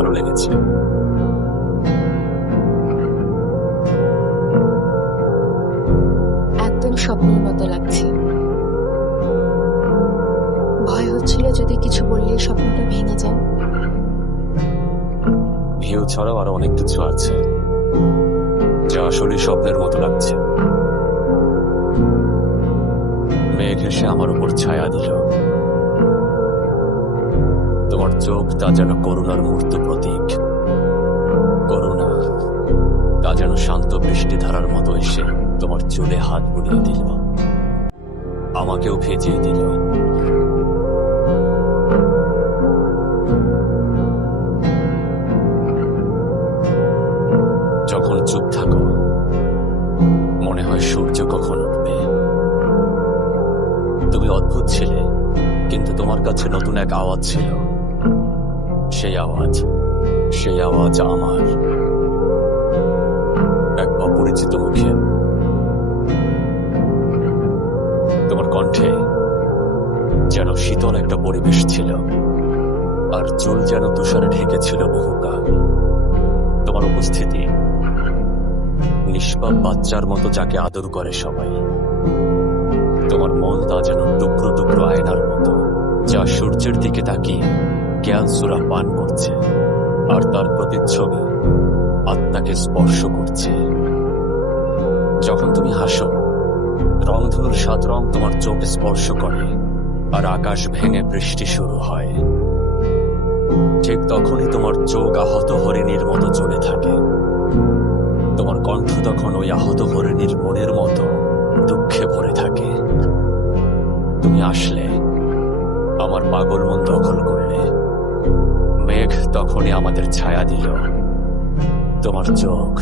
ভালো লেগেছে। একদম স্বপ্নের মতো লাগছে। ভয় হচ্ছিল যদি কিছু বললে স্বপ্নটা ভেঙে যায়। ভিউ ছাড়াও আরো অনেক কিছু আছে যা আসলে স্বপ্নের মতো লাগছে। মেঘ এসে আমার উপর ছায়া দিল। তোমার চোখ তা যেন করুণার মূর্ত প্রতীক। করুণা তা যেন শান্ত বৃষ্টিধারার মতো এসে তোমার চুলে হাত বুলিয়ে দিল, আমাকেও ভেজিয়ে দিল। যখন চুপ থাকো মনে হয় সূর্য কখন উঠবে। তুমি অদ্ভুত ছিলে, কিন্তু তোমার কাছে নতুন এক আওয়াজ ছিল। সেই আওয়াজ আমার এক অপরিচিত মুখে। তোমার কণ্ঠে যেন শীতল একটা পরিবেশ ছিল, আর চুল যেন তুষারে ঢেকেছিল বহুকাল। তোমার উপস্থিতি নিষ্পাপ বাচ্চার মতো যাকে আদর করে সবাই। তোমার মন তা যেন টুকরো টুকরো আয়নার মতো, যা সূর্যের দিকে তাকিয়ে জ্ঞান সুরা পান করছে, আর তার প্রতিচ্ছবি আত্মাকে স্পর্শ করছে। যখন তুমি হাসো, রংধনুর 7 রং তোমার চোখে স্পর্শ করে, আর আকাশ ভেঙে বৃষ্টি শুরু হয়। ঠিক তখনই তোমার চোখ আহত হরিণীর মতো জ্বলে থাকে। তোমার কণ্ঠ তখন ওই আহত হরিণীর মনের মতো দুঃখে ভরে থাকে। তুমি আসলে, আমার পাগল মন দখল করলে। মেঘ তখনই আমাদের ছায়া দিল। তোমার চোখ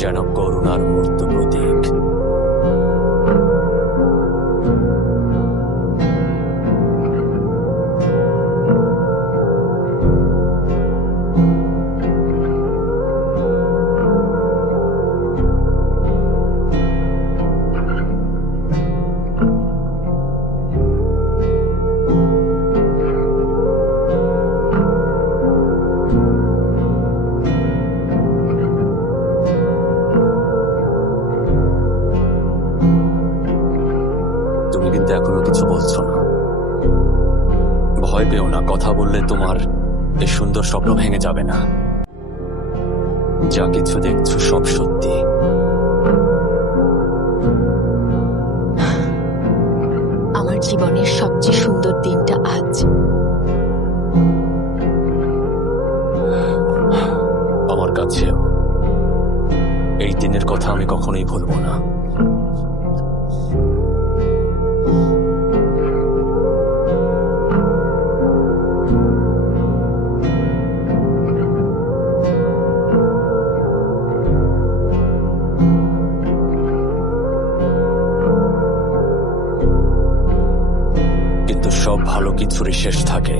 যেন করুণার মূর্ত প্রতীক। তুমি কিন্তু এখনো কিছু বলছো না। ভয় পেও না, কথা বললে তোমার এই সুন্দর স্বপ্ন ভেঙে যাবে না। যা কিছু দেখছো সব সত্যি। আমার জীবনের সবচেয়ে সুন্দর দিনটা আজ। আমার কাছেও এই দিনের কথা আমি কখনোই ভুলবো না। কিন্তু সব ভালো কিছুরই শেষ থাকে।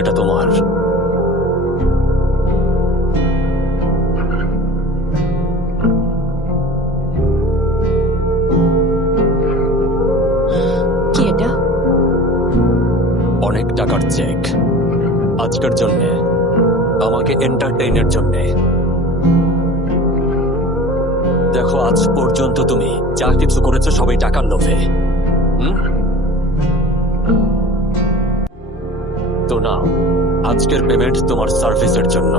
এটা তোমার। কি এটা? অনেক টাকার চেক। আজকের জন্যে, আমাকে এন্টারটেইনের জন্যে। দেখো, আজ পর্যন্ত তুমি যা কিছু করেছো সবাই টাকার লোভে। তো না, আজকের পেমেন্ট তোমার সার্ভিসের জন্য।